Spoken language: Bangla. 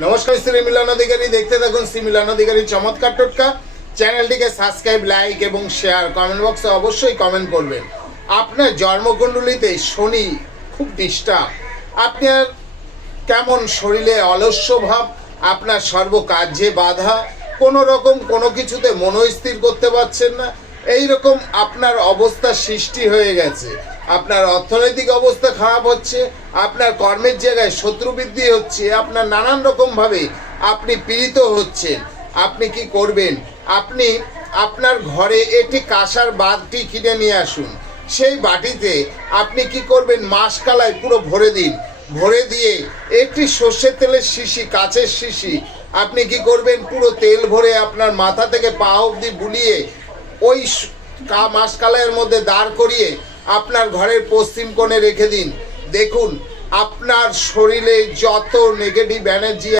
নমস্কার, শ্রী মিলন অধিকারী। দেখতে থাকুন শ্রী মিলন অধিকারী চমৎকার টোটকা। চ্যানেলটিকে সাবস্ক্রাইব, লাইক এবং শেয়ার, কমেন্ট বক্সে অবশ্যই কমেন্ট করবেন। আপনার জন্মকুণ্ডলিতে শনি খুব ডিস্টার্ব। আপনার কেমন শরীরে অলস্য ভাব, আপনার সর্বকার্যে বাধা, কোনো রকম কোনো কিছুতে মনস্থির করতে পারছেন না, এই রকম আপনার অবস্থা সৃষ্টি হয়ে গেছে। আপনার অর্থনৈতিক অবস্থা খারাপ হচ্ছে, আপনার কর্মের জায়গায় শত্রু বৃদ্ধি হচ্ছে, আপনার নানান রকমভাবে আপনি পীড়িত হচ্ছেন। আপনি কি করবেন? আপনি আপনার ঘরে একটি কাঁসার বাটি কিনে নিয়ে আসুন। সেই বাটিতে আপনি কি করবেন, মাসকালাই পুরো ভরে দিন। ভরে দিয়ে একটি সর্ষের তেলের শিশি, কাচের শিশি, আপনি কি করবেন, পুরো তেল ভরে আপনার মাথা থেকে পা অবধি বুলিয়ে ওই মাসকালাইয়ের মধ্যে দাঁড় করিয়ে আপনার ঘরের পশ্চিম কোণে রেখে দিন। দেখুন আপনার শরীরে যত নেগেটিভ এনার্জি